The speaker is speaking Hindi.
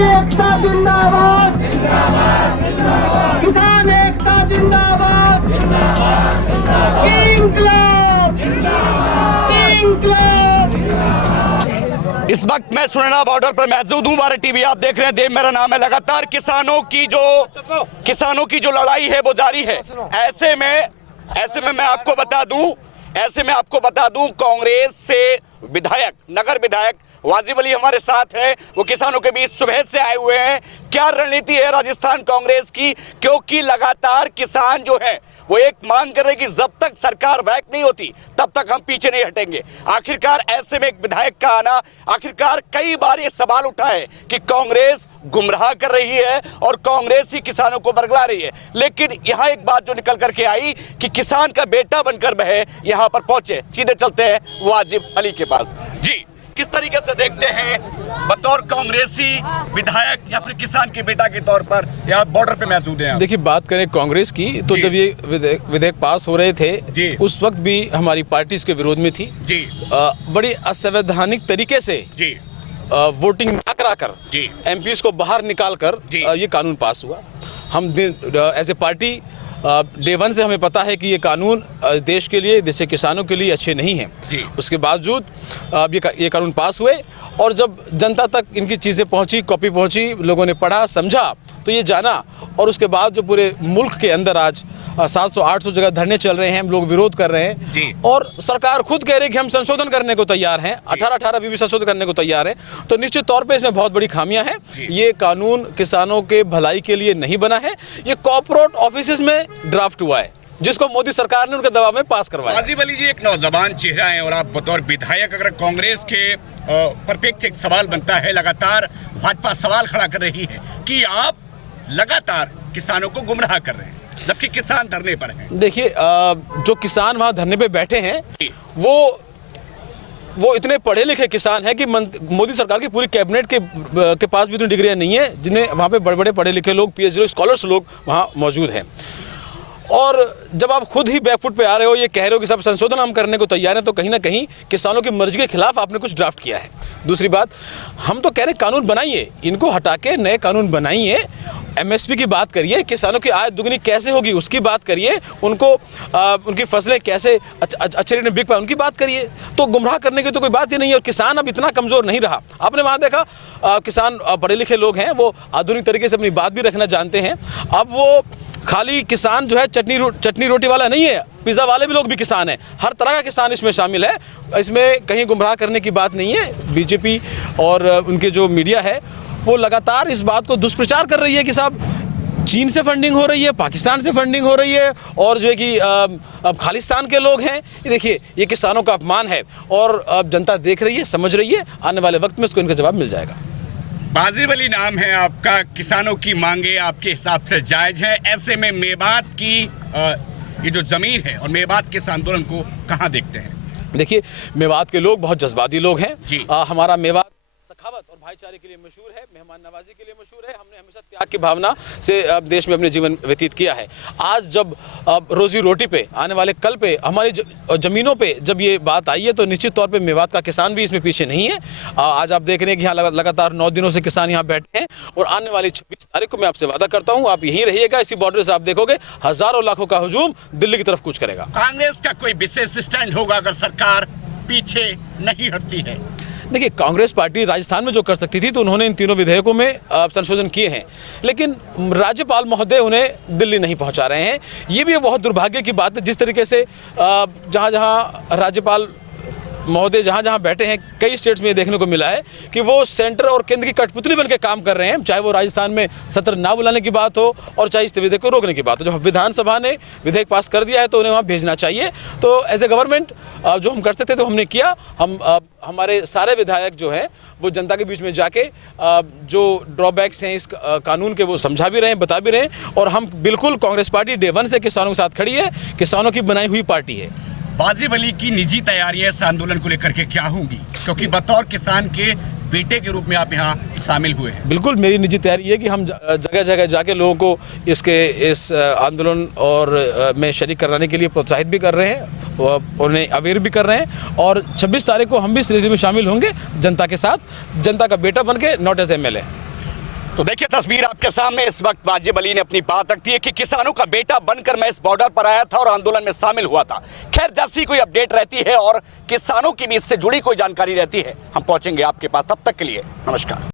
एकता जिंदाबाद, किसान एकता जिंदाबाद, इंकलाब, इंकलाब। इस वक्त मैं सुनैना बॉर्डर पर मौजूद हूँ। भारत टीवी आप देख रहे हैं, देव मेरा नाम है। लगातार किसानों की जो लड़ाई है वो जारी है। ऐसे में मैं आपको बता दूं कांग्रेस से विधायक, नगर विधायक वाजिब अली हमारे साथ हैं। वो किसानों के बीच सुबह से आए हुए हैं। क्या रणनीति है राजस्थान कांग्रेस की, क्योंकि लगातार किसान जो है वो एक मांग कर रहे कि जब तक सरकार बैक नहीं होती तब तक हम पीछे नहीं हटेंगे। आखिरकार ऐसे में एक विधायक का आना, आखिरकार कई बार ये सवाल उठा है कि कांग्रेस गुमराह कर रही है और कांग्रेस ही किसानों को बरगला रही है। लेकिन यहाँ एक बात जो निकल करके आई कि किसान का बेटा बनकर वह यहाँ पर पहुंचे। सीधे चलते हैं वाजिब अली के पास। जी, किस तरीके से देखते हैं बतौर कांग्रेसी विधायक या फिर किसान के बेटा के तौर पर यहाँ बॉर्डर पे मौजूद हैं? देखिए, बात करें कांग्रेस की तो जब ये विधेयक पास हो रहे थे उस वक्त भी हमारी पार्टी इसके विरोध में थी जी। बड़ी असंवैधानिक तरीके से जी वोटिंग ना कराकर एमपीज को बाहर निकालकर ये कानून पास हुआ। हम as a party day one से हमें पता है कि ये कानून देश के लिए, देश के किसानों के लिए अच्छे नहीं हैं। उसके बावजूद ये कानून पास हुए और जब जनता तक इनकी चीज़ें पहुंची, कॉपी पहुंची, लोगों ने पढ़ा, समझा, तो ये जाना। और उसके बाद जो पूरे मुल्क के अंदर आज 700-800 जगह धरने चल रहे हैं, हम लोग विरोध कर रहे हैं और सरकार खुद कह रही है कि हम संशोधन करने को तैयार हैं, 18-18 भी संशोधन करने को तैयार है। तो निश्चित तौर पे इसमें बहुत बड़ी खामियां हैं। ये कानून किसानों के भलाई के लिए नहीं बना है। ये कॉर्पोरेट ऑफिसेज में ड्राफ्ट हुआ है जिसको मोदी सरकार ने उनके दबाव में पास करवाया। वाजिब अली जी, एक नौजवान चेहरा है और आप बतौर विधायक अगर कांग्रेस के परफेक्ट एक सवाल बनता है, लगातार भाजपा सवाल खड़ा कर रही है कि आप लगातार किसानों को गुमराह कर रहे हैं जबकि किसान धरने पर हैं। देखिए, जो किसान वहाँ धरने पे बैठे हैं वो इतने पढ़े लिखे किसान हैं कि मोदी सरकार की पूरी कैबिनेट के पास भी इतनी डिग्रियां नहीं है जिन्हें वहाँ पे बड़े बड़े पढ़े लिखे लोग, पीएचडी स्कॉलर्स लोग वहाँ मौजूद हैं। और जब आप खुद ही बैकफुट पे आ रहे हो, ये कह रहे हो कि सब संशोधन हम करने को तैयार हैं, तो कहीं ना कहीं किसानों की मर्जी के खिलाफ आपने कुछ ड्राफ्ट किया है। दूसरी बात, हम तो कह रहे कानून बनाइए, इनको हटा के नए कानून बनाइए, एमएसपी की बात करिए, किसानों की आय दुगनी कैसे होगी उसकी बात करिए, उनको उनकी फसलें कैसे अच्छे रेट में बिक पाए उनकी बात करिए। तो गुमराह करने की तो कोई बात ही नहीं है। और किसान अब इतना कमज़ोर नहीं रहा। आपने वहाँ देखा किसान पढ़े लिखे लोग हैं, वो आधुनिक तरीके से अपनी बात भी रखना जानते हैं। अब वो खाली किसान जो है चटनी रोटी वाला नहीं है, पिज़्ज़ा वाले भी लोग भी किसान हैं। हर तरह का किसान इसमें शामिल है। इसमें कहीं गुमराह करने की बात नहीं है। बीजेपी और उनके जो मीडिया है वो लगातार इस बात को दुष्प्रचार कर रही है कि साहब चीन से फंडिंग हो रही है, पाकिस्तान से फंडिंग हो रही है और जो है कि अब खालिस्तान के लोग हैं। ये देखिए, ये किसानों का अपमान है और अब जनता देख रही है, समझ रही है। आने वाले वक्त में इसको इनका जवाब मिल जाएगा। वाजिब अली नाम है आपका, किसानों की मांगे आपके हिसाब से जायज है। ऐसे में मेवात की ये जो जमीन है और मेवात के इस आंदोलन को कहाँ देखते हैं? देखिए, मेवात के लोग बहुत जज्बाती लोग हैं। हमारा मेवात सखावत और भाईचारे के लिए मशहूर है, मेहमान नवाजी के लिए मशहूर है। हमने हमेशा त्याग की भावना से देश में अपने जीवन व्यतीत किया है। आज जब रोजी रोटी पे, आने वाले कल पे, हमारी ज़मीनों पे जब ये बात आई है तो निश्चित तौर पे मेवात का किसान भी इसमें पीछे नहीं है। आज आप देख रहे हैं कि यहाँ लगातार 9 दिनों से किसान यहाँ बैठे हैं और आने वाली 26 तारीख को मैं आपसे वादा करता हूँ आप यहीं रहिएगा। इसी बॉर्डर से आप देखोगे हज़ारों लाखों का हुजूम दिल्ली की तरफ कूच करेगा। कांग्रेस का कोई विशेष स्टैंड होगा अगर सरकार पीछे नहीं हटती है? देखिए, कांग्रेस पार्टी राजस्थान में जो कर सकती थी तो उन्होंने इन तीनों विधेयकों में संशोधन किए हैं, लेकिन राज्यपाल महोदय उन्हें दिल्ली नहीं पहुंचा रहे हैं। ये भी बहुत दुर्भाग्य की बात है। जिस तरीके से जहां जहां राज्यपाल महोदय जहाँ बैठे हैं, कई स्टेट्स में ये देखने को मिला है कि वो सेंटर और केंद्र की कठपुतली बन के काम कर रहे हैं। चाहे वो राजस्थान में सत्र ना बुलाने की बात हो और चाहे इस विधेयक को रोकने की बात हो। जब विधानसभा ने विधेयक पास कर दिया है तो उन्हें वहाँ भेजना चाहिए। तो एज ए गवर्नमेंट जो हम कर सकते थे तो हमने किया। हमारे सारे विधायक जो हैं वो जनता के बीच में जाके जो ड्रॉबैक्स हैं इस कानून के वो समझा भी रहे हैं, बता भी रहे हैं। और हम बिल्कुल, कांग्रेस पार्टी डे वन से किसानों के साथ खड़ी है, किसानों की बनाई हुई पार्टी है। वाजिब अली की निजी तैयारियां इस आंदोलन को लेकर के क्या होंगी, क्योंकि बतौर किसान के बेटे के रूप में आप यहाँ शामिल हुए हैं? बिल्कुल, मेरी निजी तैयारी है कि हम जगह जगह जाके लोगों को इस आंदोलन और में शरीक कराने के लिए प्रोत्साहित भी कर रहे हैं, उन्हें अवेयर भी कर रहे हैं। और 26 तारीख को हम भी इस रैली में शामिल होंगे जनता के साथ, जनता का बेटा बन के, नॉट एज एमएलए। तो देखिए तस्वीर आपके सामने, इस वक्त वाजिब अली ने अपनी बात रखती है कि किसानों का बेटा बनकर मैं इस बॉर्डर पर आया था और आंदोलन में शामिल हुआ था। खैर जैसी कोई अपडेट रहती है और किसानों की भी इससे जुड़ी कोई जानकारी रहती है हम पहुंचेंगे आपके पास। तब तक के लिए नमस्कार।